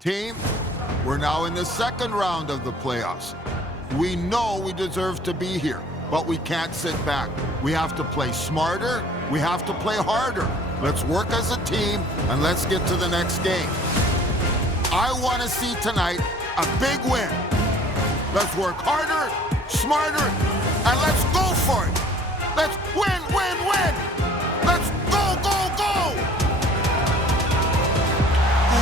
Team, we're now in the second round of the playoffs. We know we deserve to be here, but we can't sit back. We have to play smarter. We have to play harder. Let's work as a team, and let's get to the next game. I want to see tonight a big win. Let's work harder, smarter, and let's go for it. Let's win, win, win. Let's go, go, go.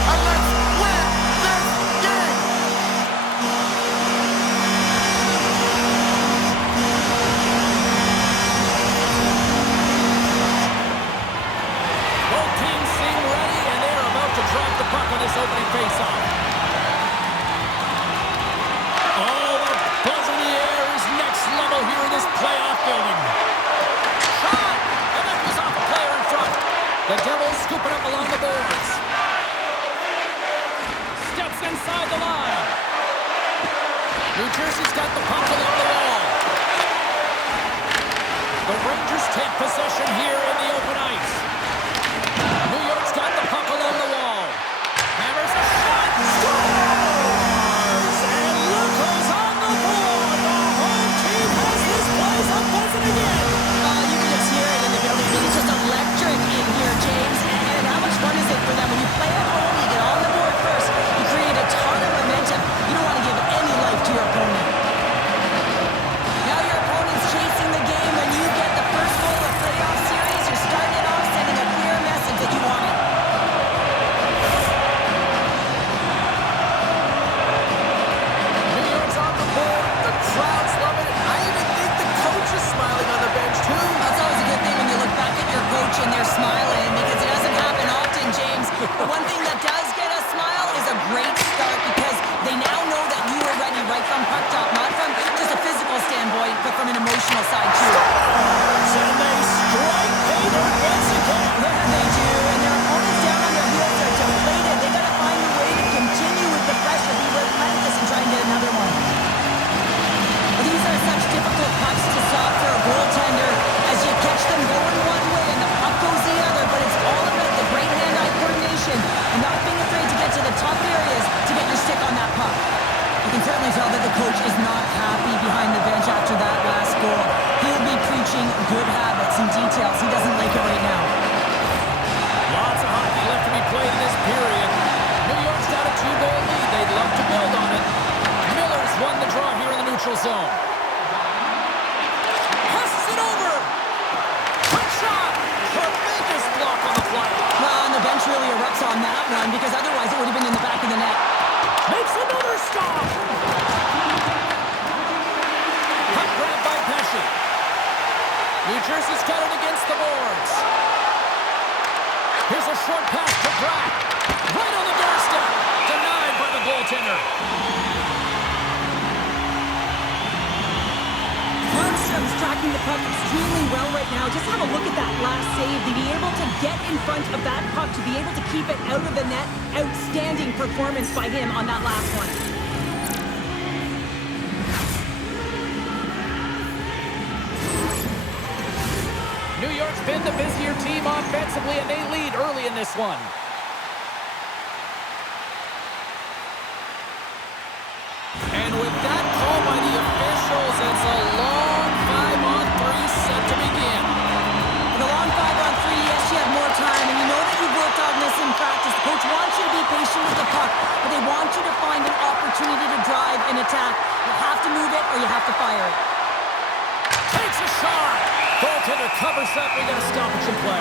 And let's win this game. Both teams seem ready, and they're about to drop the puck on this opening faceoff. Oh, the buzz in the air is next level here in this playoff building. Shot! And that was off a player in front. The Devils scoop it up along the boards. Steps inside the line. New Jersey's got the puck along the wall. The Rangers take possession here in the open ice. New York's got the puck along the wall. Hammers a shot. Scores! And look who's on the board. The home team has this place up buzzing again. You can just hear it in the building. It's just electric in here, James. And how much fun is it for them when you play at home, you get on the board first, you create a ton of momentum. You don't want to give any life to your opponent. Now your opponent's chasing the game. When you get the first goal of playoff series, you're starting it off sending a clear message that you want it. New York's on the board. The crowd's loving it. I even think the coach is smiling on the bench, too. That's always a good thing when you look back at your coach and they're smiling, because it doesn't happen often, James. The one thing that does get a smile is a great start, because they now know that you are ready right from puck drop, not from just a physical standpoint, but from an emotional side, too. And they strike pay dirt once again. Yeah, they do, and their opponents down on their heels are deflated. They got to find a way to continue with the pressure, be relentless, and try and get another one. But these are such difficult pucks to stop for a goaltender, as you catch them going one way and the puck goes the other, but it's all about the great hand-eye coordination and not being afraid to get to the tough areas to get your stick on that puck. You can certainly tell that the coach is not happy behind the bench after that last goal. He'll be preaching good habits and details. He doesn't like it right now. Lots of hockey left to be played in this period. New York's got a 2-goal lead. They'd love to build on it. Miller's won the draw here in the neutral zone. Passes it over. Quick shot. Tremendous block on the fly. Well, and the bench really erupts on that one, because otherwise it would have been in the back of the net. Makes another stop. Puck grabbed by Pesci. New Jersey's got it against the boards. Here's a short pass to Bratt. Right on the doorstep. Denied by the goaltender. Markstrom's tracking the puck extremely well right now. Just have a look at that last save. To be able to get in front of that puck, to be able to keep it out of the net. Outstanding performance by him on that last one. New York's been the busier team offensively, and they lead early in this one. And with that call by the officials, it's a long 5-on-3 set to begin. For the long 5-on-3, yes, you have more time, and you know that you've worked on this in practice. The coach wants you to be patient with the puck, but they want you to find an opportunity to drive and attack. You have to move it, or you have to fire it. Takes a shot. Goaltender covers up. We got a stoppage in play.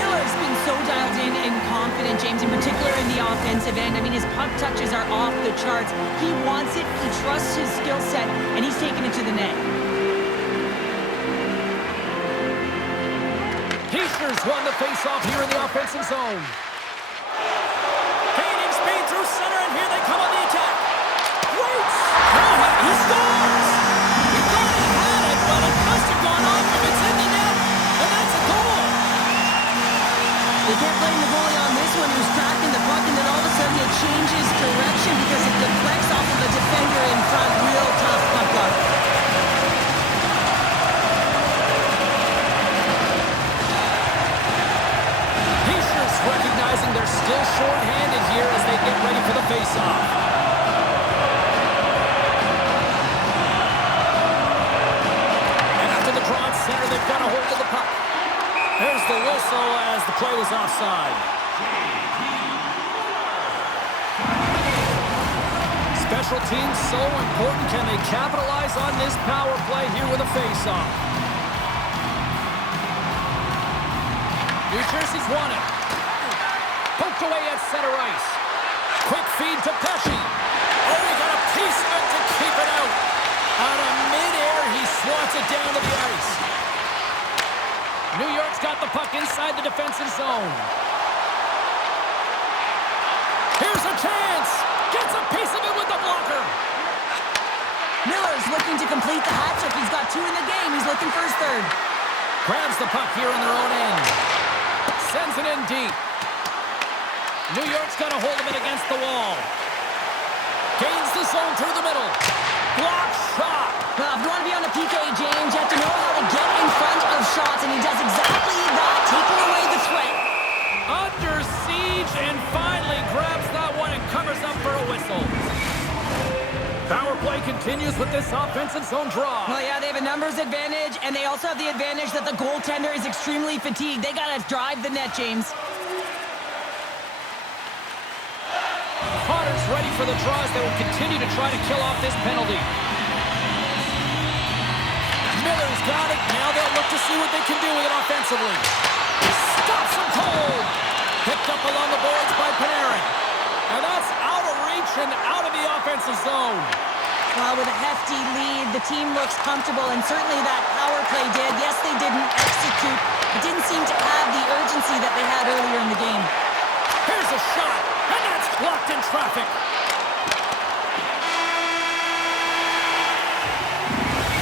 Miller's been so dialed in and confident, James, in particular in the offensive end. I mean, his puck touches are off the charts. He wants it, he trusts his skill set, and he's taking it to the net. Heischer's won the faceoff here in the offensive zone. Gaining speed through center, and here they come on the attack. Waits. He scores! He thought he had it, but it must have gone off if it's in the net, and that's a goal. They can't blame the goalie on this one. He was tracking the puck, and then all of a sudden it changes direction because it deflects off of a defender in front. Real tough puck luck. Pacers recognizing they're still short-handed here as they get ready for the face-off. And after the draw at center, they've got a hold of the puck. There's the whistle as the play was offside. Special teams so important. Can they capitalize on this power play here with a face-off? New Jersey's won it. Poked away at center ice. Quick feed to Pesci. Oh, he got a piece of it to keep it out. Out of midair, he swats it down to the ice. New York's got the puck inside the defensive zone. Here's a chance. Gets a piece of it with the blocker. Miller's looking to complete the hat trick. He's got 2 in the game. He's looking for his third. Grabs the puck here in their own end. Sends it in deep. New York's got a hold of it against the wall. Gains the zone through the middle. Block shot. Well, if you want to be on the PK, James, you have to know how to get in front of shots, and he does exactly that, taking away the threat. Under siege, and finally grabs that one and covers up for a whistle. Power play continues with this offensive zone draw. Well, yeah, they have a numbers advantage, and they also have the advantage that the goaltender is extremely fatigued. They got to drive the net, James. Potter's ready for the draws. They will continue to try to kill off this penalty. Miller's got it. Now they'll look to see what they can do with it offensively. Stops him cold. Picked up along the boards by Panarin. And that's out of reach and out of the offensive zone. Well, with a hefty lead, the team looks comfortable, and certainly that power play did. Yes, they didn't execute. It didn't seem to have the urgency that they had earlier in the game. Here's a shot, and that's blocked in traffic.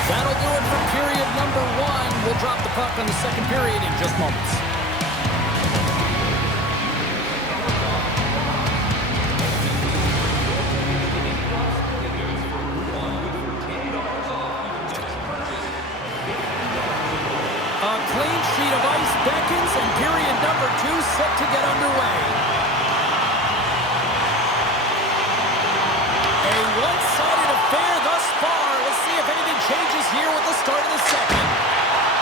That'll do it for period number 1. We'll drop the puck on the second period in just moments. A clean sheet of ice beckons, and period number 2 set to get underway. A one-sided affair thus far. Let's see if anything changes here with the start of the second.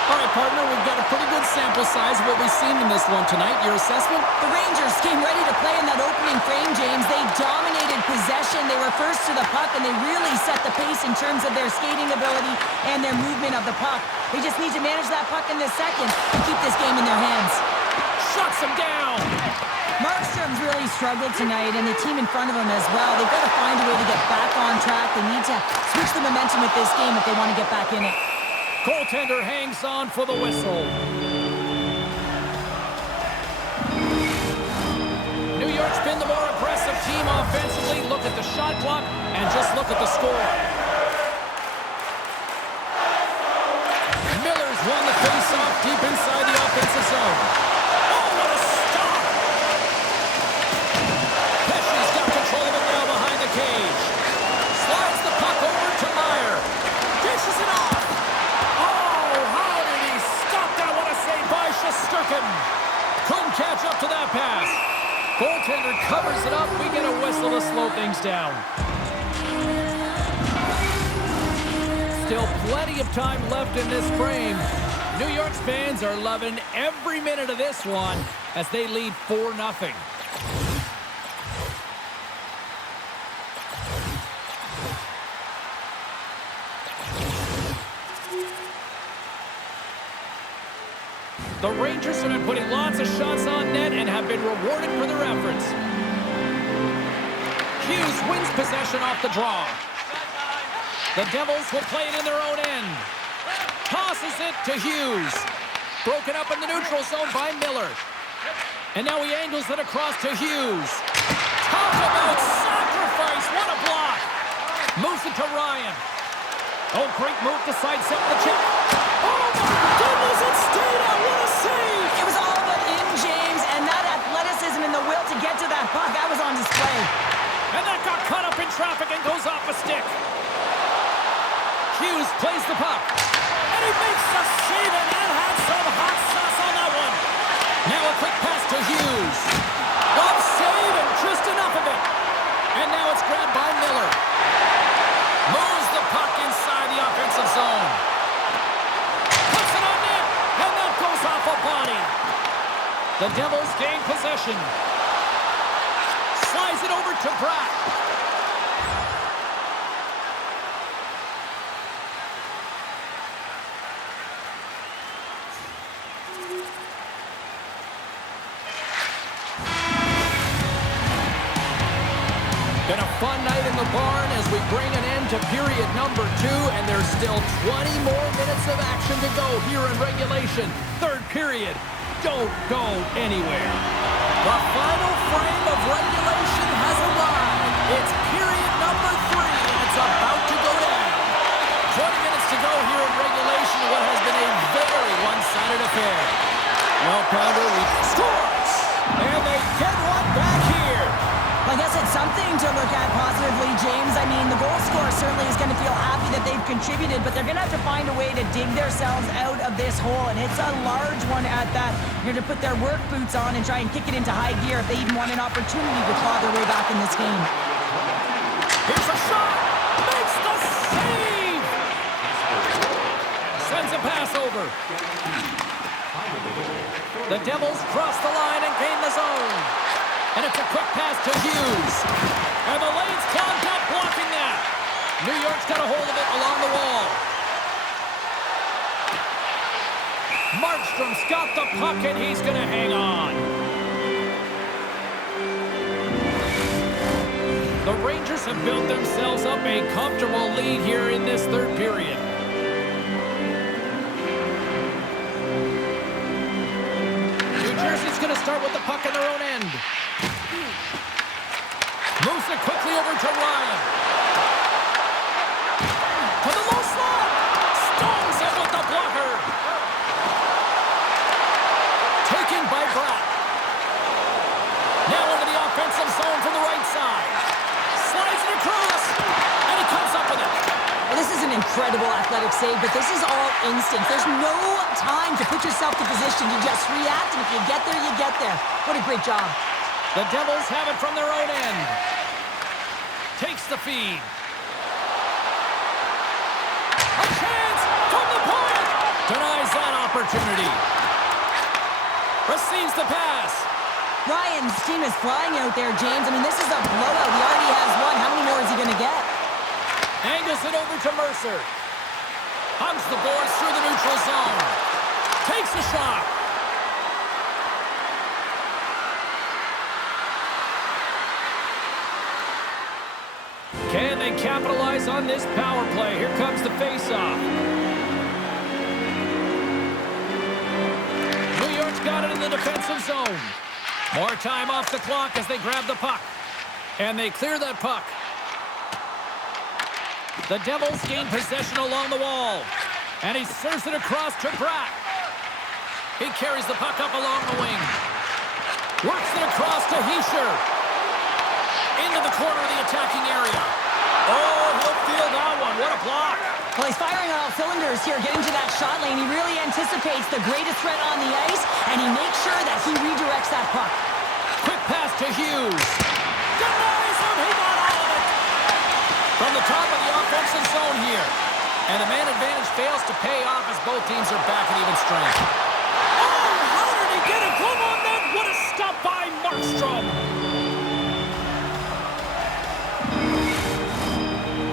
All right, partner, we've got a pretty good sample size of what we've seen in this one tonight. Your assessment? The Rangers came ready to play in that opening frame, James. They dominated possession. They were first to the puck, and they really set the pace in terms of their skating ability and their movement of the puck. They just need to manage that puck in the second and keep this game in their hands. Shuts him down. Markstrom's really struggled tonight, and the team in front of him as well. They've got to find a way to get back on track. They need to switch the momentum with this game if they want to get back in it. Goaltender hangs on for the whistle. New York's been the more aggressive team offensively. Look at the shot clock and just look at the score. Miller's won the face-off deep inside the offensive zone. Oh, what a stop! Pesci's got control of it now behind the cage. Slides the puck over to Meyer. Dishes it off. Oh, how did he stop that? What a save by Shesterkin. Couldn't catch up to that pass. Goaltender covers it up. We get a whistle to slow things down. Still plenty of time left in this frame. New York's fans are loving every minute of this one as they lead 4-0. The Rangers have been putting lots of shots on net and have been rewarded for their efforts. Hughes wins possession off the draw. The Devils will play it in their own end. Tosses it to Hughes. Broken up in the neutral zone by Miller. And now he angles it across to Hughes. Talk about sacrifice. What a block. Moves it to Ryan. Oh, great move to sidestep the check. Oh, my goodness, it stayed out. What a save. It was all but in, James, and that traffic and goes off a stick. Hughes plays the puck. And he makes the save, and that had some hot sauce on that one. Now a quick pass to Hughes. Off save and just enough of it. And now it's grabbed by Miller. Moves the puck inside the offensive zone. Puts it on net, and that goes off a body. The Devils gain possession. Slides it over to Bratt. Been a fun night in the barn as we bring an end to period number 2, and there's still 20 more minutes of action to go here in regulation. Third period. Don't go anywhere. The final frame of regulation has arrived. It's period number 3, and it's about to go down. 20 minutes to go here in regulation, what has been a very one-sided affair. Well, Pounder, we scores, and they get one back here. I guess it's something to look at positively, James. I mean, the goal scorer certainly is going to feel happy that they've contributed, but they're going to have to find a way to dig themselves out of this hole, and it's a large one at that. They're going to put their work boots on and try and kick it into high gear if they even want an opportunity to claw their way back in this game. Here's a shot! Makes the save! Sends a pass over. The Devils cross the line and gain the zone. And it's a quick pass to Hughes. And the lane's clogged up, blocking that. New York's got a hold of it along the wall. Markstrom's got the puck, and he's going to hang on. The Rangers have built themselves up a comfortable lead here in this third period. New Jersey's going to start with the puck in their own end. Moves it quickly over to Ryan. To the low slot. Stones it with the blocker. Taken by Bratt. Now into the offensive zone from the right side. Slides it across. And he comes up with it. Well, this is an incredible athletic save, but this is all instinct. There's no time to put yourself to position. You just react, and if you get there, you get there. What a great job. The Devils have it from their own end. Takes the feed. A chance from the point. Denies that opportunity. Receives the pass. Ryan's team is flying out there, James. I mean, this is a blowout. He already has one. How many more is he going to get? Angles it over to Mercer. Hugs the boards through the neutral zone. Takes a shot. Can they capitalize on this power play? Here comes the face-off. New York's got it in the defensive zone. More time off the clock as they grab the puck. And they clear that puck. The Devils gain possession along the wall. And he serves it across to Bratt. He carries the puck up along the wing. Works it across to Hischier. Into the corner of the attacking area. Oh, he'll feel that one. What a block. Well, he's firing on all cylinders here, getting to that shot lane. He really anticipates the greatest threat on the ice, and he makes sure that he redirects that puck. Quick pass to Hughes. Denies him. He got all of it. From the top of the offensive zone here. And the man advantage fails to pay off as both teams are back at even strength. Oh, how did he get it? Come on, then. What a stop by Markstrom.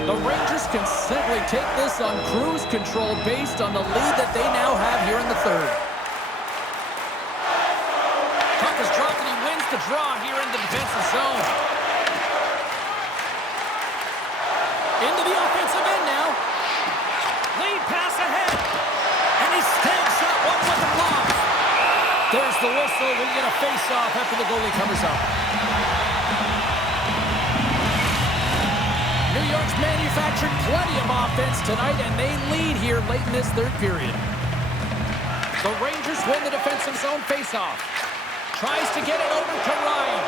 The Rangers can simply take this on cruise control based on the lead that they now have here in the third. Puck is dropped and he wins the draw here in the defensive zone. Into the offensive end now. Lead pass ahead. And he stamps that one with the block. There's the whistle. We get a face-off after the goalie covers up. New York's manufactured plenty of offense tonight, and they lead here late in this third period. The Rangers win the defensive zone faceoff. Tries to get it over to Ryan.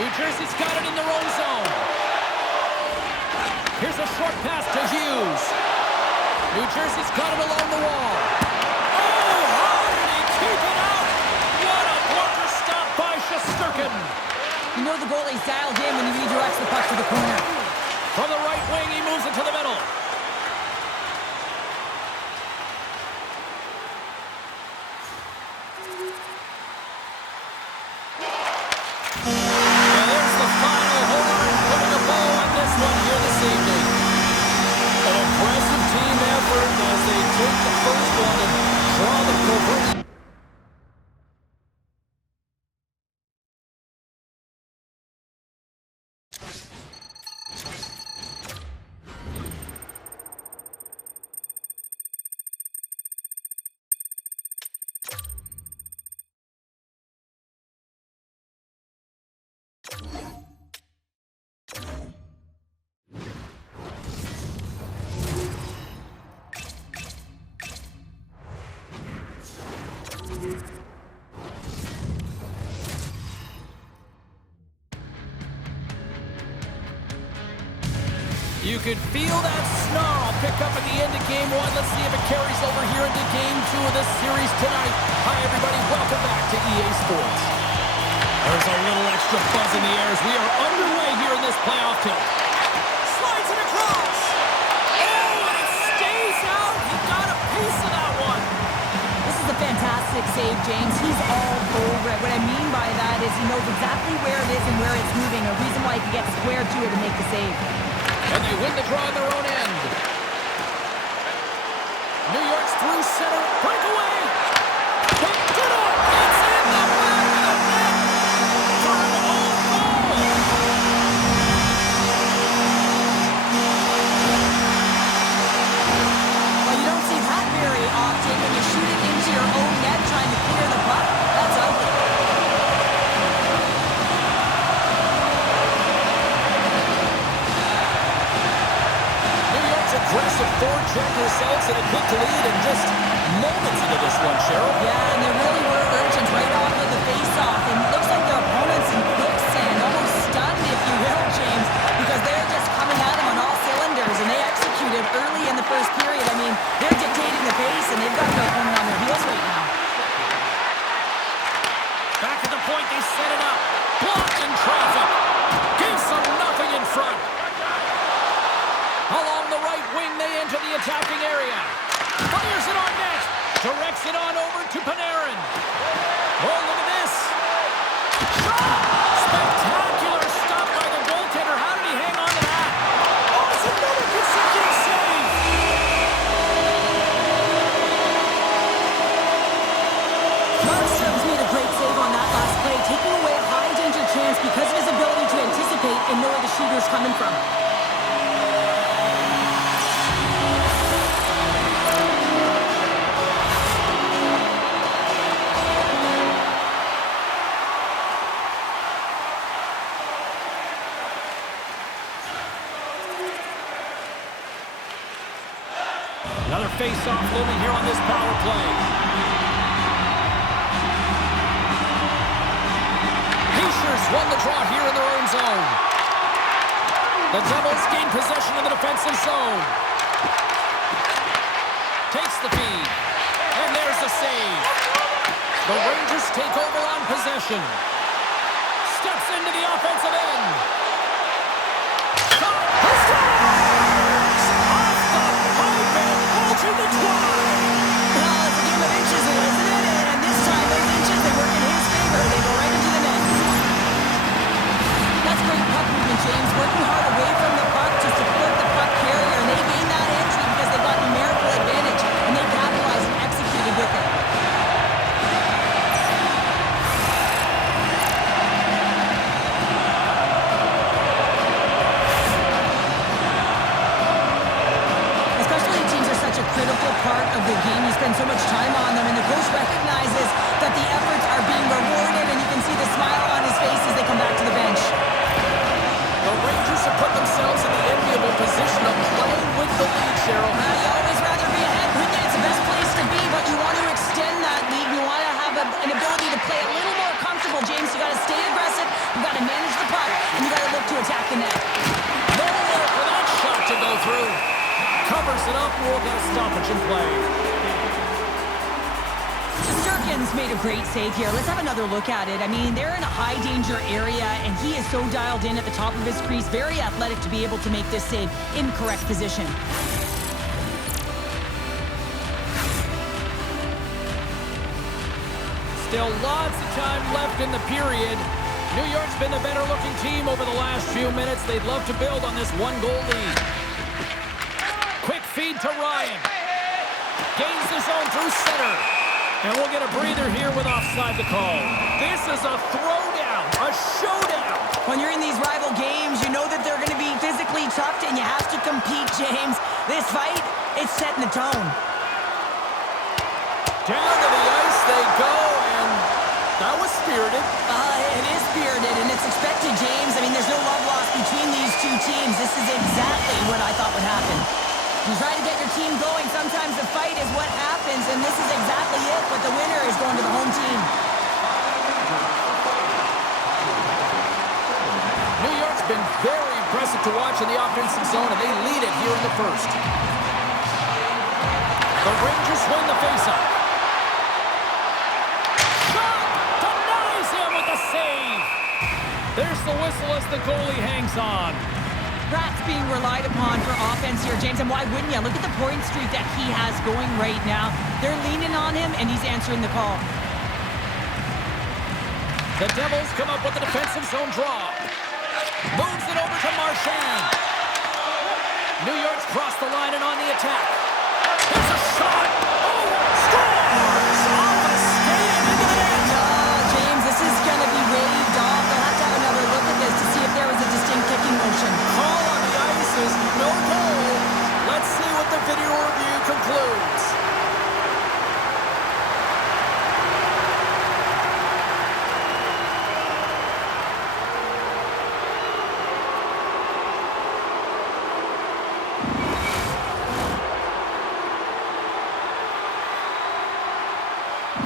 New Jersey's got it in their own zone. Here's a short pass to Hughes. New Jersey's got it along the wall. Oh, how did he keep it out? What a blocker stop by Shesterkin. You know the goalie's dialed in when he redirects the puck to the corner. From the right wing, he moves it to the middle. And there's the final horn, putting a bow on this one here this evening. An impressive team effort as they take the first one and draw the proverbial. You could feel that snarl pick up at the end of Game 1. Let's see if it carries over here into Game 2 of this series tonight. Hi, everybody. Welcome back to EA Sports. There's a little extra buzz in the air as we are underway here in this playoff tilt. Slides it across. Oh, and it stays out. He got a piece of that one. This is a fantastic save, James. He's all over it. What I mean by that is he knows exactly where it is and where it's moving. A reason why he can get square to it and make the save. And they win the draw on their own end. New York's through center. Breakaway. They did it. It's in the back of the net for an own goal. Well, you don't see that very often when you shoot it into your own net trying to clear the puck. That's ugly. Aggressive forecheck themselves in a quick lead and just moments into this one, Cheryl. Yeah, and they really were urgent right off of the face-off. And it looks like their opponents in quicksand, almost stunned, if you will, James, because they're just coming at them on all cylinders, and they executed early in the first period. I mean, they're dictating the pace, and they've got their opponent on their heels right now. Back at the point, they set it up. Blocked in traffic. Gives them nothing in front. Along the right wing, they enter the attacking area. Fires it on net. Directs it on over to Panarin. Oh, look at this. Shot! Spectacular stop by the goaltender. How did he hang on to that? Oh, it's another consecutive save. Markstrom's made a great save on that last play, taking away a high-danger chance because of his ability to anticipate and know where the shooter's coming from. Another face-off looming here on this power play. Heischer's won the draw here in their own zone. The Devils gain possession of the defensive zone. Takes the feed. And there's the save. The Rangers take over on possession. Steps into the offensive end. Shot. To the twine. Well, it's a game of inches, isn't it? And this time, those inches, they work in his favor. They go right into the net. That's great puck movement, James. Working hard away from the puck to support the puck carrier. And they gained that entry because they got numerical advantage. And they capitalized and executed with it. Critical part of the game. You spend so much time on them, and the coach recognizes that the efforts are being rewarded, and you can see the smile on his face as they come back to the bench. The Rangers have put themselves in the enviable position of playing with the lead, Cheryl. Well, you always rather be ahead, wouldn't you? It's the best place to be, but you want to extend that lead. You want to have an ability to play a little more comfortable, James. You got to stay aggressive. You got to manage the puck. we'll get a stoppage in play. Shesterkin's made a great save here. Let's have another look at it. I mean, they're in a high-danger area, and he is so dialed in at the top of his crease. Very athletic to be able to make this save in correct position. Still lots of time left in the period. New York's been the better-looking team over the last few minutes. They'd love to build on this one-goal lead. Quick feed to Ryan. Gains the zone through center. And we'll get a breather here with offside the call. This is a throwdown, a showdown. When you're in these rival games, you know that they're going to be physically tough, and you have to compete, James. This fight, it's setting the tone. Down to the ice they go, and that was spirited. It is spirited, and it's expected, James. I mean, there's no love lost between these two teams. This is exactly what I thought would happen. You try to get your team going. Sometimes the fight is what happens, and this is exactly it, but the winner is going to the home team. New York's been very impressive to watch in the offensive zone, and they lead it here in the first. The Rangers win the faceoff. Shot! Denies him with the save! There's the whistle as the goalie hangs on. Pratt's being relied upon for offense here, James, and why wouldn't you? Look at the point streak that he has going right now. They're leaning on him, and he's answering the call. The Devils come up with the defensive zone draw. Moves it over to Marchand. New York's crossed the line and on the attack. There's a shot. Oh, scores! Off a skate and into the net. James, this is going to be waved off. They'll have to have another look at this to see if there was a distinct kicking motion. Call on the ice is no goal. Let's see what the video review concludes.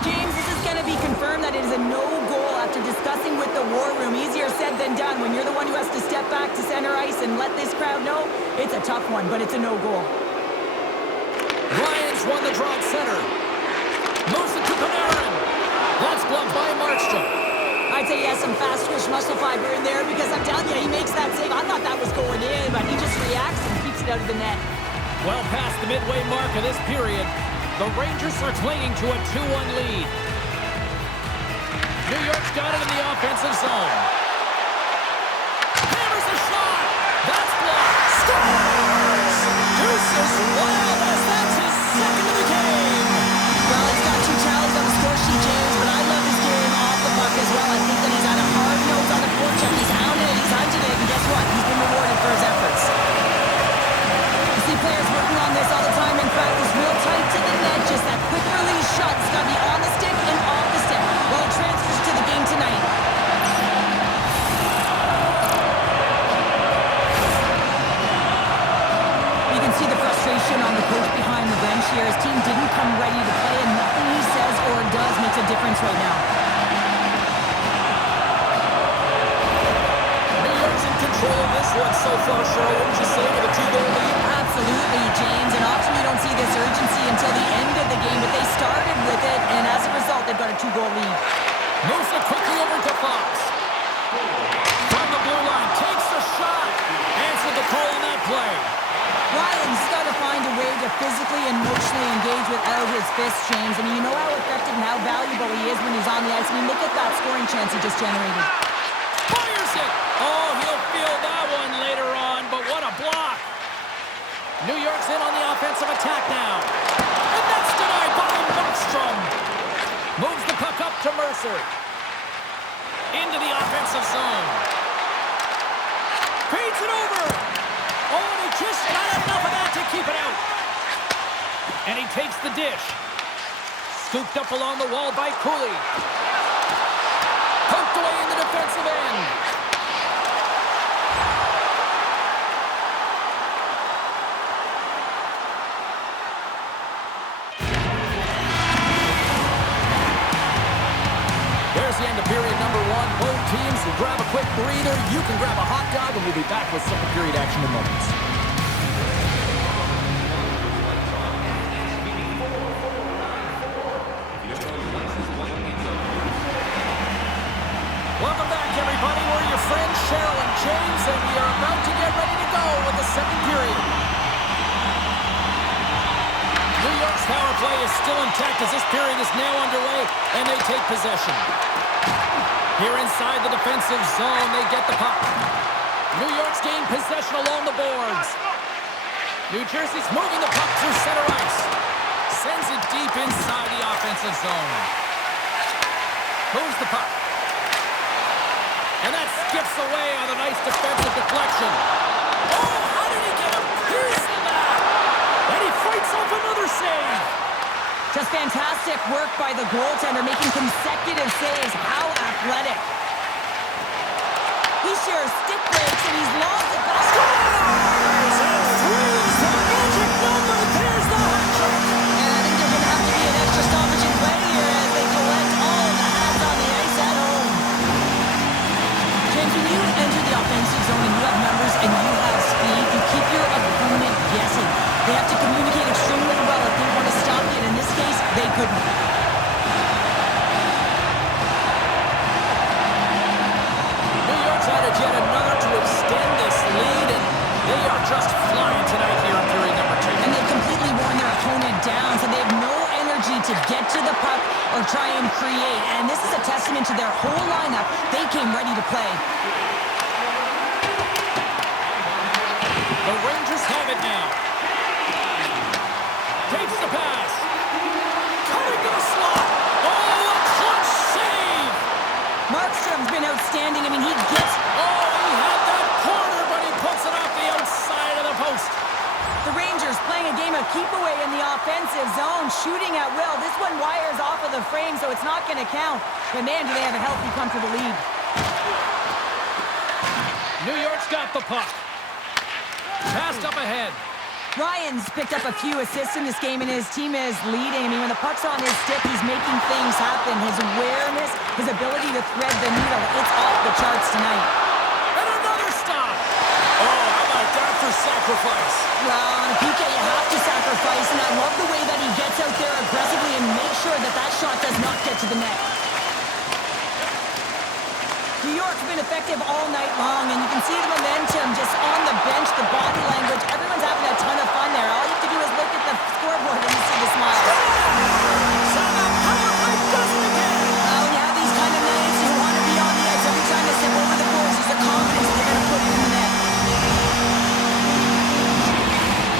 James, this is going to be confirmed that it is a no-goal after discussing with the war room. Easier said than done. When you're the one who has to step back to center ice and let this crowd know, it's a tough one, but it's a no-goal. Ryan's won the draw at center. Moves it to Panarin. That's blocked by Markstrom. I'd say he has some fast twitch muscle fiber in there because I'm telling you, he makes that save. I thought that was going in, but he just reacts and keeps it out of the net. Well past the midway mark of this period, the Rangers are clinging to a 2-1 lead. New York's got it in the offensive zone. Hammers a shot. That's blocked. Scores! Deuces wild as that's his second of the game. Well, he's got 2 tallies on the score sheet, James, but I love his game off the puck as well. I think that he's had a hard nose on the forecheck. He's hounded it, he's hunted it, and guess what? He's been rewarded for his efforts. You see players working on this all the time in practice, real tight to the net, just that quick release shot. It's got to be on the stick and off the stick. Well, it transfers to the game tonight. You can see the frustration on the coach behind the bench here. His team didn't come ready to play, and nothing he says or does makes a difference right now. New York's in control of this one so far, Cheryl. Wouldn't you say, with a 2-goal lead? Absolutely, James. And often you don't see this urgency until the end of the game, but they started with it, and as a result, they've got a 2-goal lead. Moves it quickly over to Fox. From the blue line, takes the shot. Answered the call on that play. Ryan's got to find a way to physically and emotionally engage without his fists, James. I mean, you know how effective and how valuable he is when he's on the ice. I mean, look at that scoring chance he just generated. Fires it. Oh, he'll feel that one later on, but what a block. New York's in on the offensive attack now. And that's denied by Markstrom. Moves the puck up to Mercer. Into the offensive zone. Feeds it over. Oh, and he just got enough of that to keep it out. And he takes the dish. Scooped up along the wall by Cooley. Poked away in the defensive end. There's the end of period number 1. Both teams will grab a quick breather. You can grab a hot dog, and we'll be back with second period action in moments. Carroll and James, and we are about to get ready to go with the second period. New York's power play is still intact as this period is now underway, and they take possession. Here inside the defensive zone, they get the puck. New York's gained possession along the boards. New Jersey's moving the puck through center ice. Sends it deep inside the offensive zone. Moves the puck. And that skips away on a nice defensive deflection. Oh, how did he get a piece of that? And he fights off another save. Just fantastic work by the goaltender, making consecutive saves. How athletic. He shares stick breaks, and he's lost it back. Scores! And three is the magic number. There's the hat trick. And I think there's going to have to be an extra stoppage in play here as they collect all of the hats on the ice at home. James, when you enter the offensive zone and you have numbers and you have speed, you keep your opponent guessing. They have to communicate extremely well if they want to stop you. And in this case, they couldn't. New York's added yet another to extend this lead, and they are just flying tonight here in period number 2. And they've completely worn their opponent down, so they have no energy to get to the puck or try and create. And this is a testament to their whole lineup. They came ready to play. The Rangers have it now. Takes the pass. Coming to the slot. Oh, a clutch save! Markstrom's been outstanding. I mean, he gets... Oh, he had that corner, but he puts it off the outside of the post. The Rangers playing a game of keep away in the offensive zone, shooting at will. This one wires off of the frame, so it's not going to count. But man, do they have a healthy, comfortable lead. New York's got the puck. Passed up ahead. Ryan's picked up a few assists in this game, and his team is leading. I mean, when the puck's on his stick, he's making things happen. His awareness, his ability to thread the needle, it's off the charts tonight. And another stop. Oh, how about that for sacrifice? Well, on a PK, you have to sacrifice, and I love the way that he gets out there aggressively and makes sure that that shot does not get to the net. New York's been effective all night long, and you can see the momentum just on the bench, the body language. Everyone's having a ton of fun there. All you have to do is look at the scoreboard and you see the smiles. Somehow power play does it again. Oh, when you have these kind of nights, you want to be on the ice every time they step over the boards. There's a confidence they're going to put it in the net.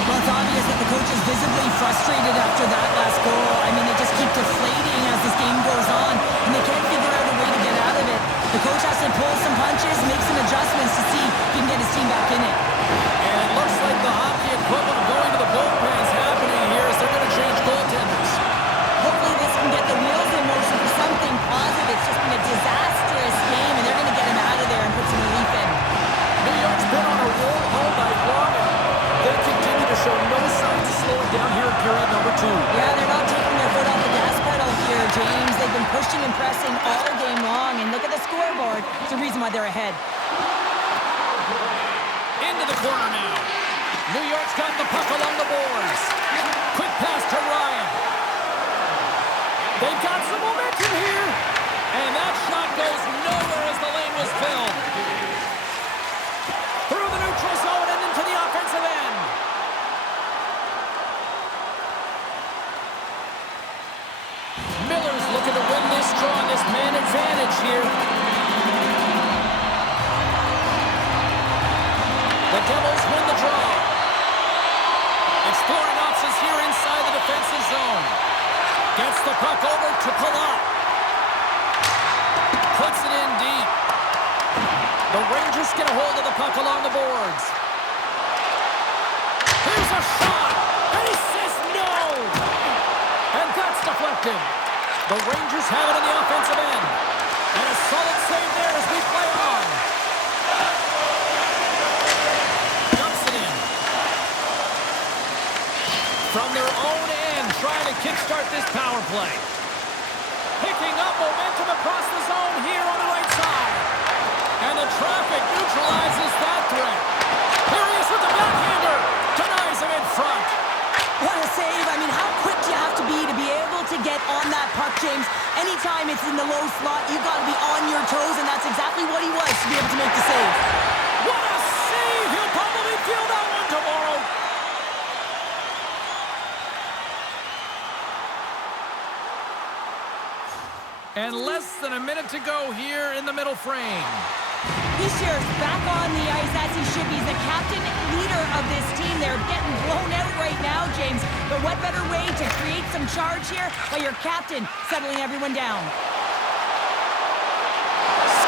Well, it's obvious that the coach is visibly frustrated after that last goal. I mean, they just keep deflating as this game goes on, and they can't figure out a way to get out of it. The coach has to pull some punches, make some adjustments to see if he can get his team back in it. And it looks like the hockey equivalent of going to the bullpen is happening here as they're going to change goaltenders. Hopefully this can get the wheels in motion for something positive. It's just been a disastrous game, and they're going to get him out of there and put some relief in. New York's been on a roll all night long, and they continue to show no signs of slowing down here in period number 2. Yeah, they're not taking their foot off the gas pedal here, James. They've been pushing and pressing all game long, and look at the scoreboard. It's the reason why they're ahead. Into the corner now. New York's got the puck along the boards. Quick pass to Ryan. They've got some momentum here. And that shot goes nowhere as the lane was filled. Through the neutral zone and into the offensive end. Miller's looking to win this draw on this man advantage here. The Devils win the draw. Exploring options here inside the defensive zone. Gets the puck over to Palat. Puts it in deep. The Rangers get a hold of the puck along the boards. Here's a shot. And he says no. And that's deflected. The Rangers have it on the offensive end. And a solid save there as we play on. Dumps it in. From their own end, trying to kickstart this power play. Picking up momentum across the zone here on the right side. And the traffic neutralizes that threat. Here he is with the backhander. Denies him in front. What a save. I mean, how quick do you have to be able to get on that puck, James. Anytime it's in the low slot, you've got to be on your toes, and that's exactly what he was to be able to make the save. What a save! He'll probably feel that one tomorrow. And less than a minute to go here in the middle frame. He's back on the ice as he should be. He's the captain, leader of this team. They're getting blown out right now, James. But what better way to create some charge here by your captain settling everyone down?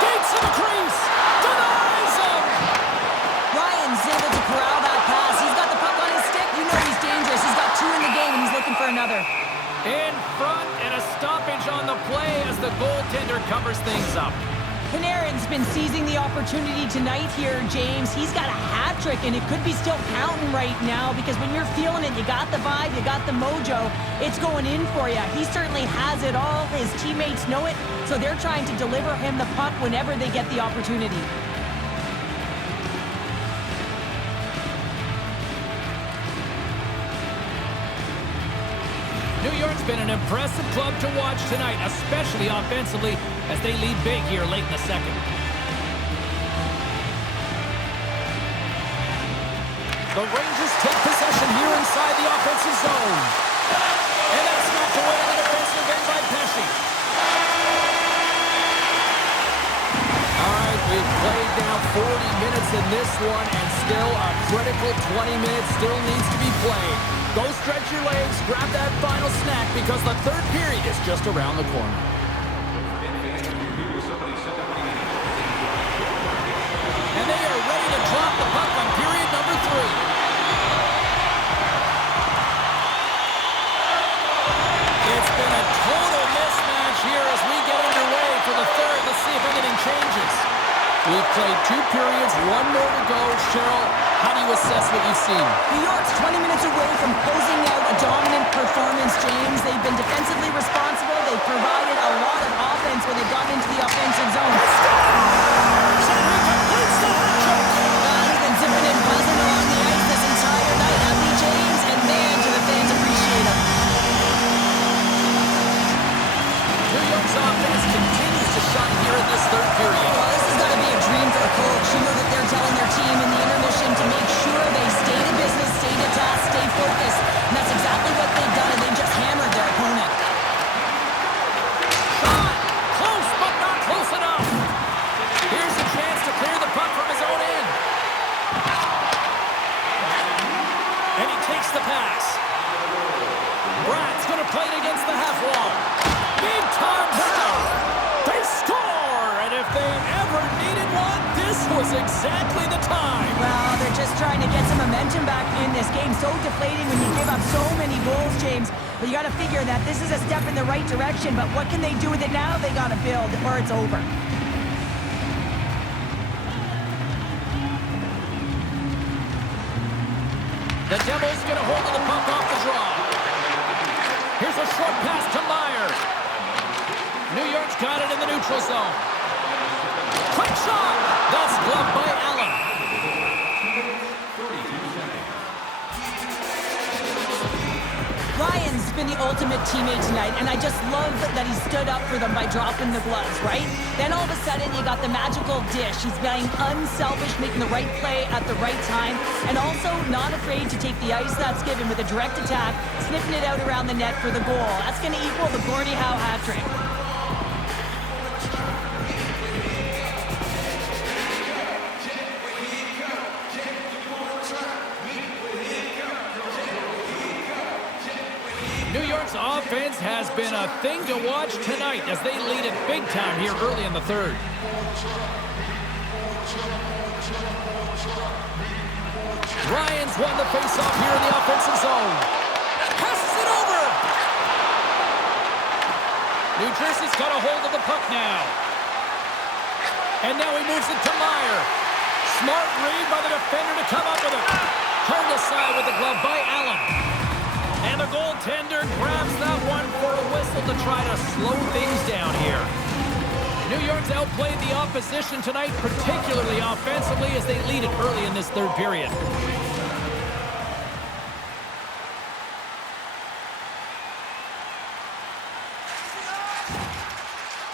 Skates to the crease. Denies him. Ryan's able to corral that pass. He's got the puck on his stick. You know he's dangerous. He's got 2 in the game, and he's looking for another. In front, and a stoppage on the play as the goaltender covers things up. Panarin's been seizing the opportunity tonight here, James. He's got a hat trick, and it could be still counting right now because when you're feeling it, you got the vibe, you got the mojo, it's going in for you. He certainly has it all. His teammates know it, so they're trying to deliver him the puck whenever they get the opportunity. New York's been an impressive club to watch tonight, especially offensively, as they lead big here late in the second. The Rangers take possession here inside the offensive zone. And that's knocked away on the defensive end by Pesci. All right, we've played now 40 minutes in this one, and still a critical 20 minutes still needs to be played. Go stretch your legs, grab that final snack, because the third period is just around the corner. And they are ready to drop the puck on period number 3. It's been a total mismatch here as we get underway for the third. Let's see if anything changes. We've played 2 periods, 1 more to go. Cheryl, how do you assess what you've seen? New York's 20 minutes away from closing out a dominant performance, James. They've been defensively responsible. They've provided a lot of offense when they've gotten into the offensive zone. He's been zipping and buzzing along the ice this entire night, hasn't he, James? And man, do the fans appreciate him. New York's offense continues to shine here in this third period. Well, this has got to be a dream for a coach. You know that they're telling their team in the intermission to make sure they stay to business, stay to task, stay focused. And that's exactly what they've done, and they've just hammered their opponent. Shot! Close, but not close enough. Here's a chance to clear the puck from his own end. And he takes the pass. Brad's going to play it against the half wall. Big time stop. They score! And if they ever needed one, this was exactly the time. Well, they're just trying to get some momentum back in this game. So deflating when you give up so many goals, James. But you got to figure that this is a step in the right direction. But what can they do with it now? They got to build or it's over. The Devils get a hold of the puck off the draw. Here's a short pass to Myers. New York's got it in the neutral zone. Quick shot! That's gloved by Allen. Ryan's been the ultimate teammate tonight, and I just love that he stood up for them by dropping the gloves, right? Then all of a sudden, you got the magical dish. He's being unselfish, making the right play at the right time, and also not afraid to take the ice that's given with a direct attack, sniffing it out around the net for the goal. That's going to equal the Gordie Howe hat trick. New York's offense has been a thing to watch tonight as they lead it big time here early in the third. Ryan's won the faceoff here in the offensive zone. Passes it over. New Jersey's got a hold of the puck now. And now he moves it to Meyer. Smart read by the defender to come up with it. Turned aside with the glove by Allen. And the goaltender grabs that one for a whistle to try to slow things down here. New York's outplayed the opposition tonight, particularly offensively, as they lead it early in this third period.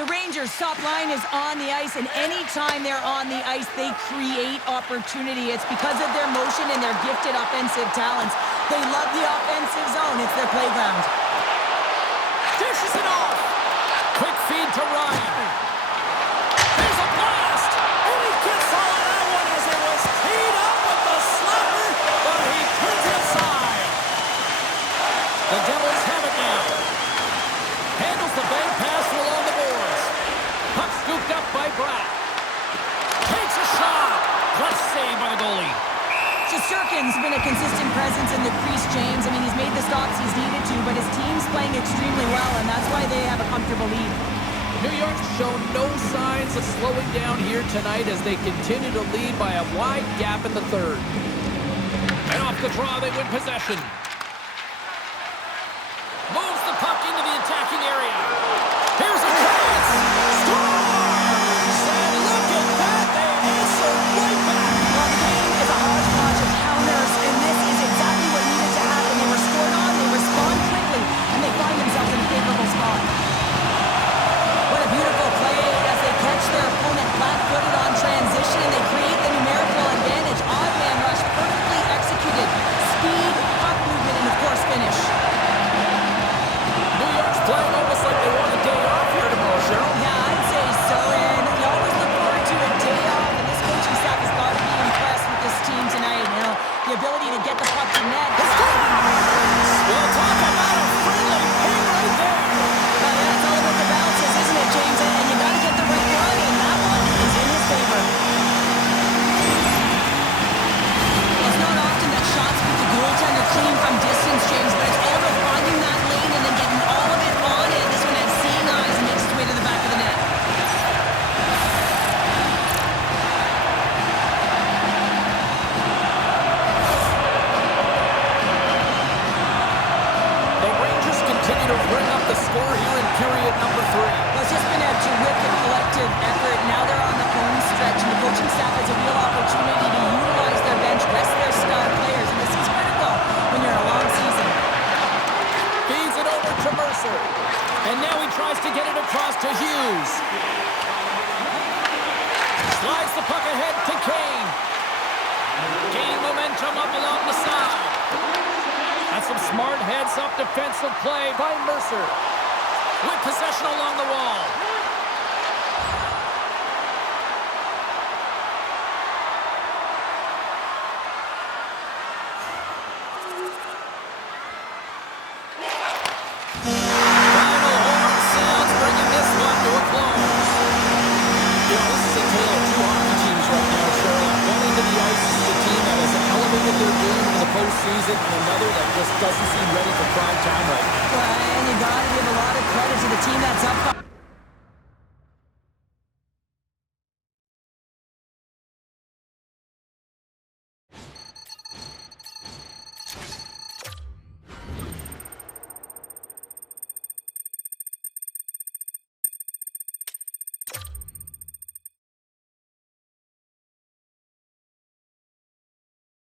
The Rangers' top line is on the ice, and anytime they're on the ice, they create opportunity. It's because of their motion and their gifted offensive talents. They love the offensive zone. It's their playground. Dishes it off. Quick feed to Ryan. There's a blast. And he gets all of that one as it was teed up with the slapper, but he turns it aside. The Devils have it now. Handles the bank pass along the boards. Puck scooped up by Bratt. Takes a shot. Plus save by the goalie. Shesterkin's been a consistent presence in the crease, James. I mean, he's made the stops he's needed to, but his team's playing extremely well, and that's why they have a comfortable lead. New York's shown no signs of slowing down here tonight as they continue to lead by a wide gap in the third. And off the draw, they win possession. Moves the puck into the attacking area. Here's a chance. Scores! And look at that. They answer right back. Well, the game is a hodgepodge of counters, and this is exactly what needed to happen. They were scored on, they respond quickly, and they find themselves in a favorable spot. What a beautiful play as they catch their opponent flat-footed on transition, and they create the numerical advantage. Odd man rush, perfectly executed. Speed, puck movement, and of course finish. New York's playing almost like they want a day off here tomorrow, Cheryl. Yeah, I'd say so, and you always look forward to a day off, and this coaching staff has got to be impressed with this team tonight. You know, the ability to get the puck to net. Well, talk about a friendly ping right there. Well, yeah, it's all about the bounces, isn't it, James? And you got to get the right one, and that one is in his favor. Well, it's not often that shots beat the goaltender clean from distance, James, but it's all about finding that lane and then getting all of it on it. This one has seeing eyes and makes its way to the back of the net. The Rangers continue to bring up the score here in period number 3. Well, it's just been a terrific collective effort. Now they're on the home stretch, and the coaching staff has a real opportunity to utilize their bench, rest their star players, and this is critical when you're in a long season. Feeds it over to Mercer. And now he tries to get it across to Hughes. Slides the puck ahead to Kane. Gain momentum up along the side. That's some smart heads-up defensive play by Mercer. With possession along the wall. Final horn sounds, bringing this one to a close. You know, this is a tale of two hockey teams right now, Cheryl. One end of the ice is a team that has elevated their game in the postseason, and another that just doesn't seem ready for prime time right now. Well, and you got to give a lot of credit to the team that's up.